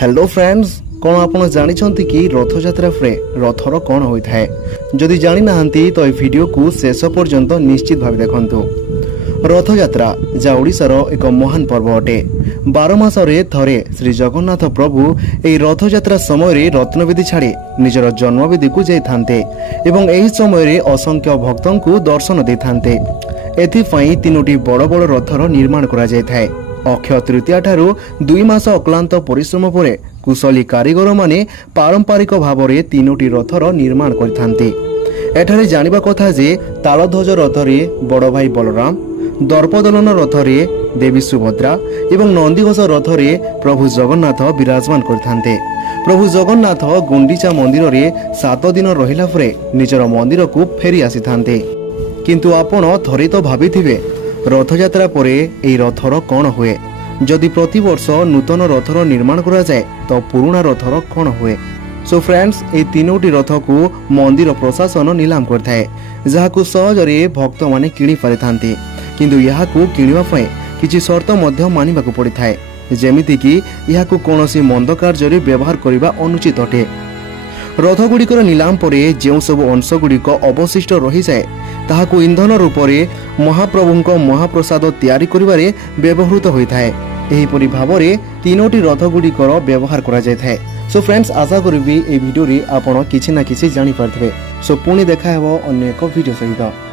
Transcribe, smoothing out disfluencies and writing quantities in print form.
Hello friends, कौन आपन जानी कि रथयात्रा रथर कौन होता है? जदि जानी ना तो ये वीडियो को शेष पर्यंत निश्चित भाव देखु। रथयात्रा जा ओडिशार एक महान पर्व अटे। 12 मासरे थरे श्री जगन्नाथ प्रभु यह रथयात्रा समय रत्नवेदी छाड़ी निजर जन्मवेदी को जाइथान्ते एवं एही समय असंख्य भक्तों को दर्शन देथान्ते। एथिपाई 3टी बड़ बड़ रथर निर्माण करा जायथाय। अक्षय तृतीया ठारू 2 मास अक्लांत परिश्रम परे कुशली कारीगर माने पारंपरिक भाव में 3टी रथर निर्माण करथान्ते। एठारे जानिबा कथा जे तालध्वज रथरे बड़ भाई बलराम, दर्पदलन रथरे देवी सुभद्रा एवं नंदीघोष रथरे प्रभु जगन्नाथ विराजमान करथान्ते। प्रभु जगन्नाथ गुंडीचा मंदिर रे 7 दिन रहिला परे निजर मंदिर को फेरी आसीथान्ते। किंतु आपण थरे तो भाबिथिबे रथयात्रा परे एई रथर कौन हुए? जदि प्रति वर्ष नूतन रथर निर्माण करा जाए तो पुराना रथर कौन हुए? सो फ्रेंड्स, ए 3टी रथ को मंदिर प्रशासन नीलाम करथाए, जहाकू सहजरे भक्त माने किणी पारिथान्ते। किंतु याहाकू किणिबा पय किछि शर्त मध्य मानिबाकू पड़िथाए, जेमिति कि याहाकू कोनोसी मंद कार्य व्यवहार करिबा अनुचित अटे। रथगुड़िकर नीलाम परे जेउ सब अंशगुड़िक अवशिष्ट रही जाए ताहाकू इंधन रूप में महाप्रभुंक महाप्रसाद तैयारी करिबारे व्यवहृत होइथाए। एहिपरि भावरे 3टी रथगुड़िकर व्यवहार करा जायथाए। सो फ्रेंड्स, आशा करिबी ए वीडियो रे आपण किछि ना किछि जानि पारथिबे। सो पुणी देखा हेबो अन्य एक वीडियो सहित।